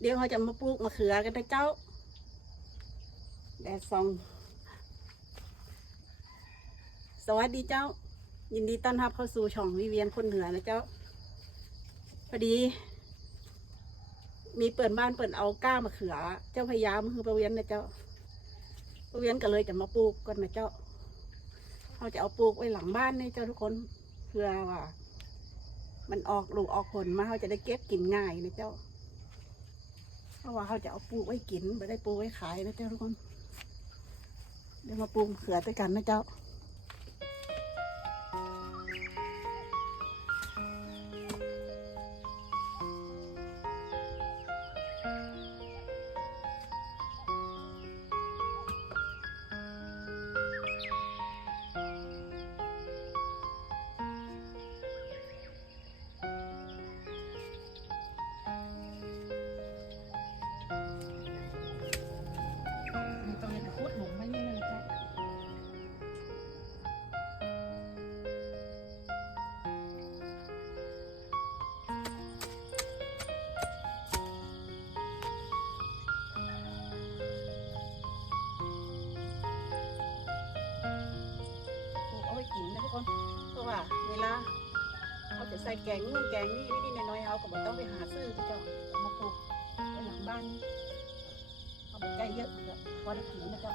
เดี๋ยวเขาจะมาปลูกมะเขือกันนะเจ้าแดดส่องสวัสดีเจ้า ยินดีต้อนรับเข้าสู่ช่องวิเวียนคนเหนือนะเจ้า พอดี มีเปิดบ้านเปิดเอาก้ามะเขือ เจ้าพยายามคือประเวียนนะเจ้าประเวียนก็เลยจะมาปลูกกันนะเจ้าเขาจะเอาปลูกไว้หลังบ้านนี่เจ้าทุกคนเพื่อว่า มันออกลูกออกผลมาเขาจะได้เก็บกินง่ายนะเจ้า ราะว่าเขาจะเอาปูไว้กินไม่ได้ปูไว้ขายนะเจ้าทุกคน เดี๋ยวมาปรุงเขือด้วยกันนะเจ้า คนเพราะว่าเวลาเขาจะใส่แกงนู่นแกงนี่นิดๆน้อยๆเอาก็บอกต้องไปหาซื้อเจ้าเอามาปลูกไว้หลังบ้านเอาไปใจเยอะเถอะพอได้กินนะเจ้า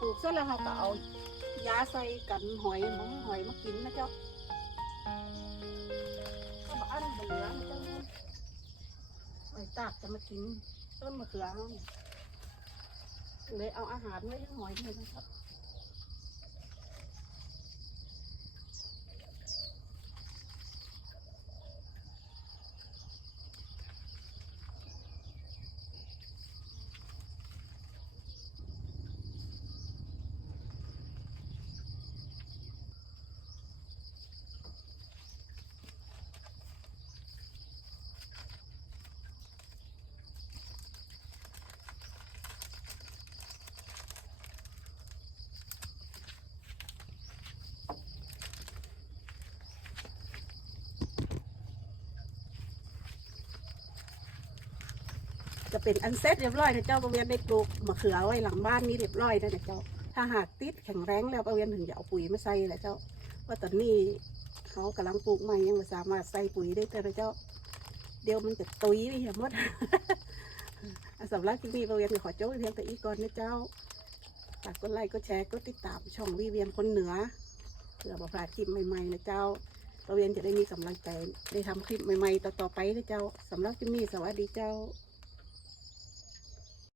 ปลูกเสร็จแล้วเราก็เอายาใส่กันหอยมองหอยมากินนะเจ้าก็มาอันเหลือนะเจ้าหอยตากจะมากินต้นมะเขือเราเนี่ยเลยเอาอาหารไว้ให้หอยเลยนะครับ จะเป็นอันเซ็ตเรียบร้อยนะเจ้าประเวียนได้ปลูกมะเขือไว้หลังบ้านนี้เรียบร้อยนะเจ้า ถ้าหากติดแข็งแรงแล้วประเวียนถึงจะเอาปุ๋ยมาใส่แหละเจ้าว่าตอนนี้เขากำลังปลูกใหม่ยังไม่สามารถใส่ปุ๋ยได้แต่เจ้า เดี๋ยวมันจะตุยไปหมดอะสำหรับที่นี่ประเวียนขอโจ้เพียงแต่อีกก่อนนะเจ้าฝากกดไลค์กดแชร์กดติดตามช่องวิเวียนคนเหนือเพื่อบอกพลาดคลิปใหม่ๆนะเจ้าประเวียนจะได้มีกำลังใจได้ทำคลิปใหม่ๆต่อๆไปนะเจ้าสำหรับที่นี่สวัสดีเจ้า